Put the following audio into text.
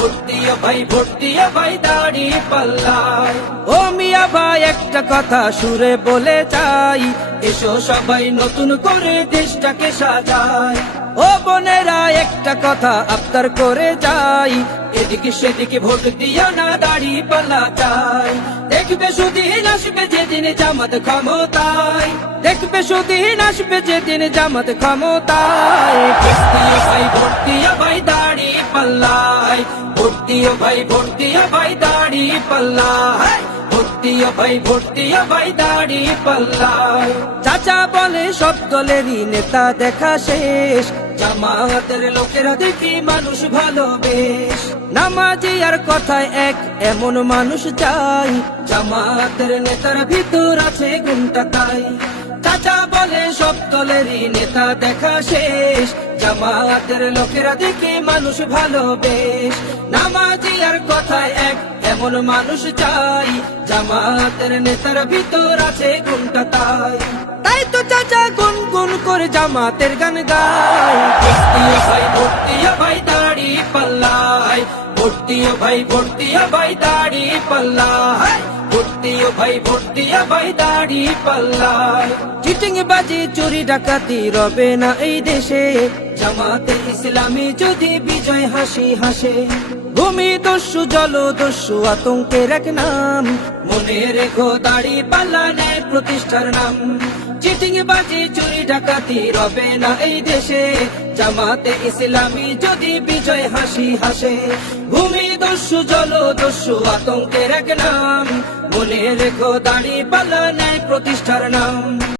ভর্তিয়া ভাই ভর্তিয়া ভাই দাড়ি পাল্লায়। ও মিয়া ভাই, একটা কথা সুরে বলে যাই, এসো সবাই নতুন করে দেশটাকে সাজায় ও বোনেরা, একটা কথা আবদার করে যাই, এদিকে সেদিকে ভোট দিও না দাড়ি পাল্লা চাই। দেখবে সুদিন আসবে যেদিন জামাত ক্ষমতায়। দেখবে সুদিন আসবে যেদিন জামাত ক্ষমতায়। ভাই ভর্তিয়া ভাই দাড়ি পাল্লায় ভর্তিয়া ভাই ভাই ভর্তিয়া ভাই ভাই, দাড়ি পাল্লায় চাচা বলে, সব দলেরই নেতা দেখা শেষ। জামাতের লোকেরা দেখি মানুষ ভালোবেশ। নামাজি আর কথায় এক, এমন মানুষ চাই। জামাতের নেতার ভিতর আছে গুণটা তাই। চাচা বলে, সব দলেরই নেতা দেখা শেষ। জামাতের লোকেরা দেখে মানুষ ভালোবেশ নামাজি আর কথায় এক, এমন মানুষ চাই। জামাতের নেতার ভিতর আছে গুণটা তাই? তাই তো চাচা গুন গুন করে জামাতের গান গায় ভাই ভর্তিয়া ভাই, দাড়ি পাল্লায়। ভর্তিয়া ভাই ভর্তিয়া ভাই, দাড়ি পাল্লায়। ভাই ভর্তিয়া ভাই দাড়ি পাল্লায়। চিটিং চুরি ডাকাতি রবে না এই দেশে। জামাতে ইসলামী যদি বিজয় হাসি হাসে। ভূমি দস্যু জল দস্যু আতঙ্কের এক নাম। মনে রেখো দাড়ি পাল্লা নেয় প্রতিষ্ঠার নাম। চিটিং বাজি, চুরি ডাকাতি রবে না এই দেশে। জামাতে ইসলামী যদি বিজয় হাসি হাসে। ভূমি দস্যু জল দস্যু আতঙ্কের এক নাম। মনে রেখো দাঁড়িয়ে পালা নেয় প্রতিষ্ঠার নাম।